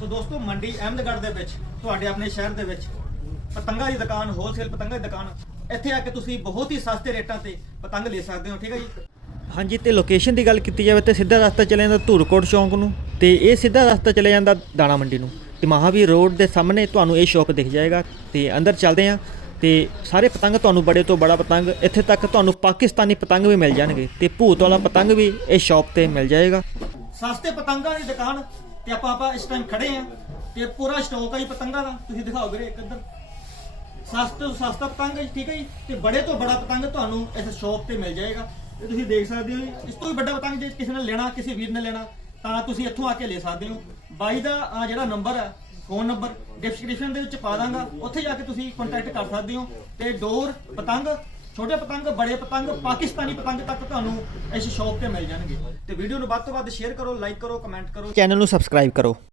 ਸੋ ਦੋਸਤੋ ਮੰਡੀ ਅਹਿਮਦਗੜ੍ਹ ਦੇ ਵਿੱਚ ਤੁਹਾਡੇ ਆਪਣੇ ਸ਼ਹਿਰ ਦੇ ਵਿੱਚ ਪਤੰਗਾਂ ਦੀ ਦੁਕਾਨ ਹੋਲਸੇਲ ਪਤੰਗਾਂ ਦੀ ਦੁਕਾਨ ਇੱਥੇ ਆ ਕੇ ਤੁਸੀਂ ਬਹੁਤ ਹੀ ਸਸਤੇ ਰੇਟਾਂ ਤੇ ਪਤੰਗ ਲੈ ਸਕਦੇ ਹੋ ਠੀਕ ਹੈ ਜੀ? ਹਾਂਜੀ ਤੇ ਲੋਕੇਸ਼ਨ ਦੀ ਗੱਲ ਕੀਤੀ ਜਾਵੇ ਤੇ ਸਿੱਧਾ ਰਸਤਾ ਚਲੇ ਜਾਂਦਾ ਧੂਰਕੋਟ ਚੌਂਕ ਨੂੰ ਤੇ ਇਹ ਸਿੱਧਾ ਰਸਤਾ ਚਲੇ ਜਾਂਦਾ ਦਾਣਾ ਮੰਡੀ ਨੂੰ। ਤੇ ਮਹਾਵੀਰ ਰੋਡ ਦੇ ਸਾਹਮਣੇ ਤੁਹਾਨੂੰ ਇਹ ਸ਼ਾਪ ਦਿਖ ਜਾਏਗਾ ਤੇ ਅੰਦਰ ਚੱਲਦੇ ਆ ਤੇ ਸਾਰੇ ਪਤੰਗ ਤੁਹਾਨੂੰ ਬੜੇ ਤੋਂ ਬੜਾ ਪਤੰਗ ਇੱਥੇ ਤੱਕ ਤੁਹਾਨੂੰ ਪਾਕਿਸਤਾਨੀ ਪਤੰਗ ਵੀ ਮਿਲ ਜਾਣਗੇ ਤੇ ਭੂਤ ਵਾਲਾ ਪਤੰਗ ਵੀ ਇਹ ਸ਼ਾਪ ਤੇ ਮਿਲ ਜਾਏਗਾ। ਸਸਤੇ ਪਤੰਗਾਂ ਦੀ ਦੁਕਾਨ ਤੇ ਆਪਾਂ ਆਪਾਂ ਇਸ ਟਾਈਮ ਖੜੇ ਆ ਤੇ ਪੂਰਾ ਸਟਾਕ ਆ ਜੀ ਪਤੰਗਾਂ ਦਾ। ਤੁਸੀਂ ਦਿਖਾਓ ਵੀਰੇ ਇੱਕ ਇੱਧਰ ਸਸਤੇ ਸਸਤਾ ਪਤੰਗ ਜੀ, ਠੀਕ ਹੈ ਜੀ? ਤੇ ਬੜੇ ਤੋਂ ਬੜਾ ਪਤੰਗ ਤੁਹਾਨੂੰ ਇਸ ਸ਼ਾਪ ਤੇ ਮਿਲ ਜਾਏਗਾ। ਇਹ ਤੁਸੀਂ ਦੇਖ ਸਕਦੇ ਹੋ ਜੀ। ਇਸ ਤੋਂ ਵੀ ਵੱਡਾ ਪਤੰਗ ਜੇ ਕਿਸੇ ਨੇ ਲੈਣਾ ਕਿਸੇ ਵੀਰ ਨੇ ਲੈਣਾ ਤਾਂ ਤੁਸੀਂ ਇੱਥੋਂ ਆ ਕੇ ਲੈ ਸਕਦੇ ਹੋ। ਬਾਈ ਦਾ ਆਹ ਜਿਹੜਾ ਨੰਬਰ ਹੈ ਫੋਨ ਨੰਬਰ ਡਿਸਕ੍ਰਿਪਸ਼ਨ ਦੇ ਵਿੱਚ ਪਾ ਦਾਂਗਾ। ਉੱਥੇ ਜਾ ਕੇ ਤੁਸੀਂ ਕੰਟੈਕਟ ਕਰ ਸਕਦੇ ਹੋ। ਤੇ ਡੋਰ ਪਤੰਗ ਛੋਟੇ ਪਤੰਗ, ਬੜੇ ਪਤੰਗ, ਪਾਕਿਸਤਾਨੀ ਪਤੰਗ ਤੱਕ ਤੁਹਾਨੂੰ ਇਸ ਸ਼ਾਪ ਤੇ ਮਿਲ ਜਾਣਗੇ। ਤੇ ਵੀਡੀਓ ਨੂੰ ਵੱਧ ਤੋਂ ਵੱਧ ਸ਼ੇਅਰ ਕਰੋ ਲਾਈਕ ਕਰੋ ਕਮੈਂਟ ਕਰੋ। ਚੈਨਲ ਨੂੰ ਸਬਸਕ੍ਰਾਈਬ ਕਰੋ।